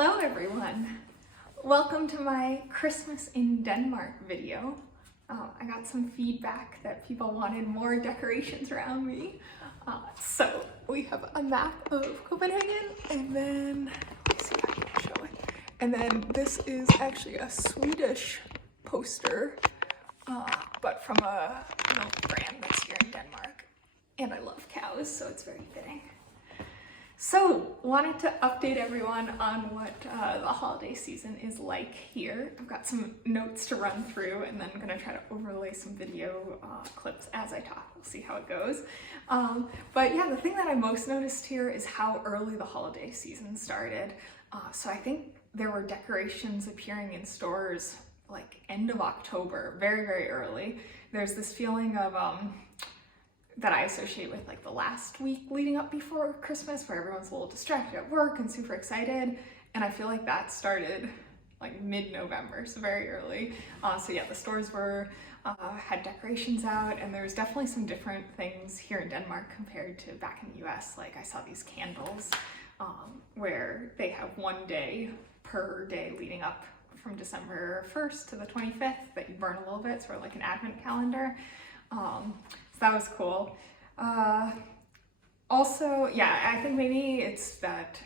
Hello everyone! Welcome to my Christmas in Denmark video. I got some feedback that people wanted more decorations around me. So we have a map of Copenhagen, and then, let's see if I can show it. And then this is actually a Swedish poster, but from a milk brand that's here in Denmark. And I love cows, so it's very fitting. So, wanted to update everyone on what the holiday season is like here. I've got some notes to run through, and then I'm going to try to overlay some video clips as I talk. We'll see how it goes. But yeah, the thing that I most noticed here is how early the holiday season started. So I think there were decorations appearing in stores like end of October, very, very early. There's this feeling of that I associate with like the last week leading up before Christmas, where everyone's a little distracted at work and super excited. And I feel like that started like mid-November, so very early. So yeah, the stores had decorations out, and there's definitely some different things here in Denmark compared to back in the US. Like I saw these candles where they have one day per day leading up from December 1st to the 25th that you burn a little bit, sort of like an advent calendar. So that was cool. Also, yeah, I think maybe it's that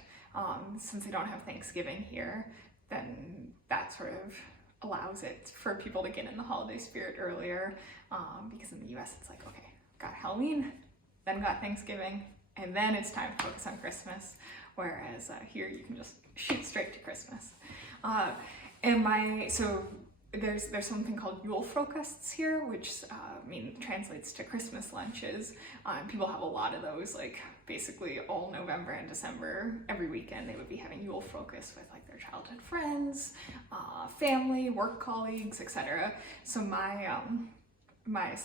since they don't have Thanksgiving here, then that sort of allows it for people to get in the holiday spirit earlier, because in the US it's like, okay, got Halloween, then got Thanksgiving, and then it's time to focus on Christmas, whereas here you can just shoot straight to Christmas. There's something called julefrokosts here, which translates to Christmas lunches. People have a lot of those, like basically all November and December. Every weekend they would be having julefrokost with like their childhood friends, family, work colleagues, etc. So my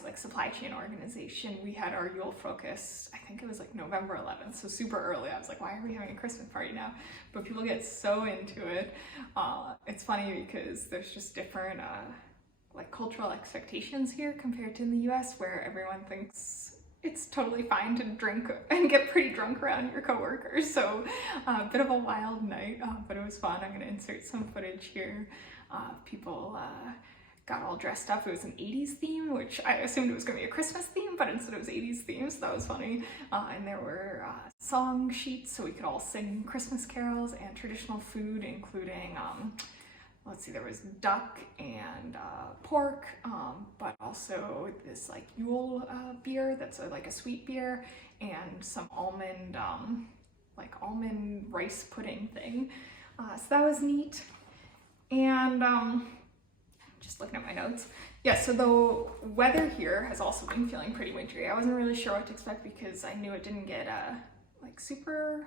like supply chain organization, we had our julefrokost, I think it was like November 11th, so super early. I was like, why are we having a Christmas party now? But people get so into it. It's funny because there's just different like cultural expectations here compared to in the US, where everyone thinks it's totally fine to drink and get pretty drunk around your coworkers. So a bit of a wild night, but it was fun. I'm gonna insert some footage here. People got all dressed up. It was an 80s theme, which I assumed it was going to be a Christmas theme, but instead it was 80s theme, so that was funny. And there were song sheets, so we could all sing Christmas carols, and traditional food, including, let's see, there was duck and pork, but also this like Yule beer that's like a sweet beer, and some almond, like almond rice pudding thing. So that was neat. And just looking at my notes. Yeah, so the weather here has also been feeling pretty wintry. I wasn't really sure what to expect because I knew it didn't get like super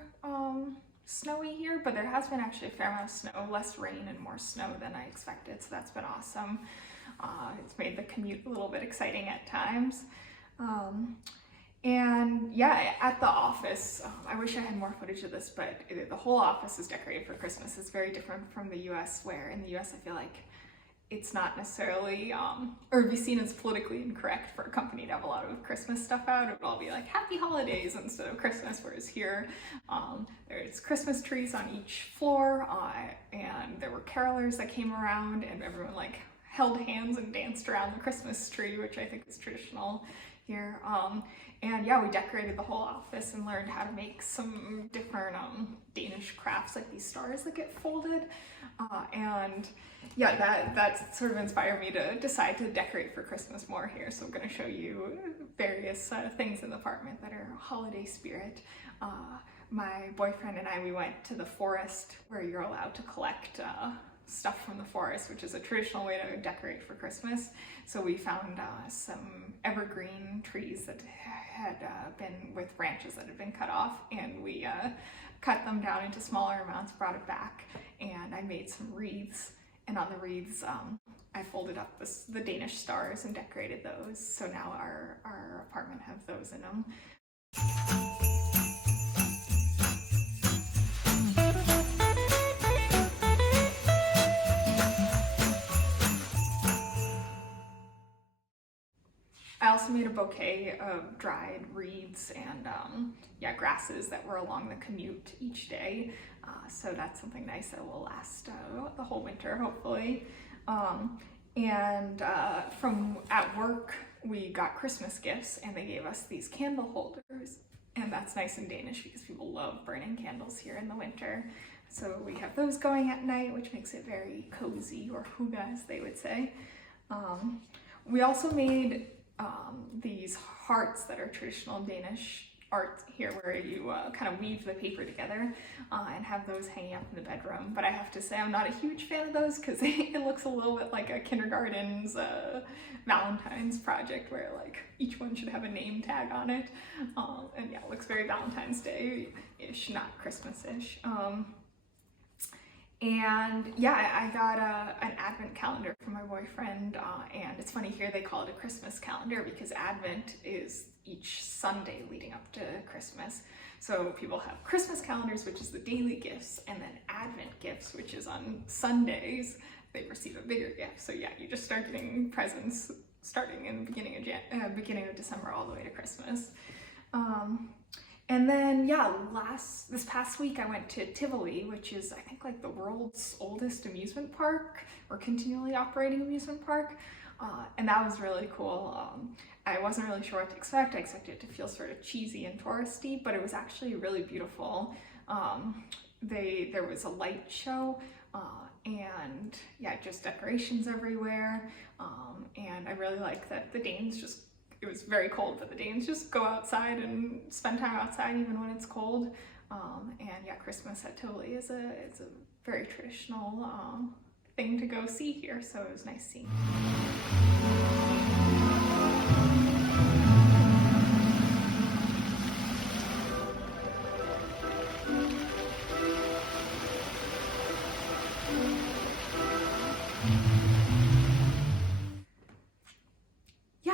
snowy here, but there has been actually a fair amount of snow, less rain and more snow than I expected, so that's been awesome. It's made the commute a little bit exciting at times. And yeah, at the office, I wish I had more footage of this, but the whole office is decorated for Christmas. It's very different from the US, where in the US I feel like it's not necessarily, or be seen as politically incorrect for a company to have a lot of Christmas stuff out. It would all be like happy holidays instead of Christmas, whereas here there's Christmas trees on each floor, and there were carolers that came around, and everyone like held hands and danced around the Christmas tree, which I think is traditional here. And yeah, we decorated the whole office and learned how to make some different Danish crafts, like these stars that get folded. And yeah, that sort of inspired me to decide to decorate for Christmas more here. So I'm going to show you various things in the apartment that are holiday spirit. My boyfriend and I, we went to the forest where you're allowed to collect stuff from the forest, which is a traditional way to decorate for Christmas. So we found some evergreen trees that had been with branches that had been cut off, and we cut them down into smaller amounts, brought it back, and I made some wreaths. And on the wreaths, I folded up the Danish stars and decorated those. So now our apartment has those in them. I also also made a bouquet of dried reeds and yeah, grasses that were along the commute each day. So that's something nice that will last the whole winter, hopefully. And from at work, we got Christmas gifts and they gave us these candle holders. And that's nice in Danish because people love burning candles here in the winter. So we have those going at night, which makes it very cozy, or hygge as they would say. We also made these hearts that are traditional Danish art here, where you kind of weave the paper together and have those hanging up in the bedroom. But I have to say I'm not a huge fan of those because it looks a little bit like a kindergarten's Valentine's project, where like each one should have a name tag on it. And yeah, it looks very Valentine's Day-ish, not Christmas-ish. And yeah, I got an Advent calendar from my boyfriend, and it's funny here they call it a Christmas calendar because Advent is each Sunday leading up to Christmas. So people have Christmas calendars, which is the daily gifts, and then Advent gifts, which is on Sundays. They receive a bigger gift. So yeah, you just start getting presents starting in the beginning of December all the way to Christmas. And then yeah, this past week I went to Tivoli, which is I think like the world's oldest amusement park, or continually operating amusement park. And that was really cool. I wasn't really sure what to expect. I expected it to feel sort of cheesy and touristy, but it was actually really beautiful. There was a light show, and yeah, just decorations everywhere. And I really like that the Danes it was very cold, but the Danes just go outside and spend time outside even when it's cold. And yeah, Christmas at Tivoli is a very traditional thing to go see here, so it was nice seeing.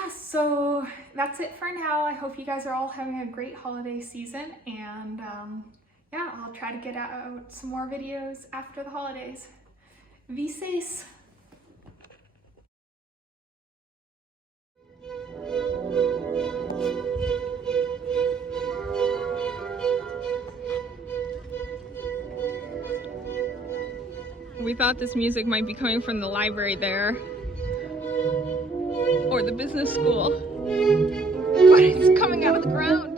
So that's it for now. I hope you guys are all having a great holiday season, and yeah, I'll try to get out some more videos after the holidays. Vi ses! We thought this music might be coming from the library there, or the business school, but it's coming out of the ground.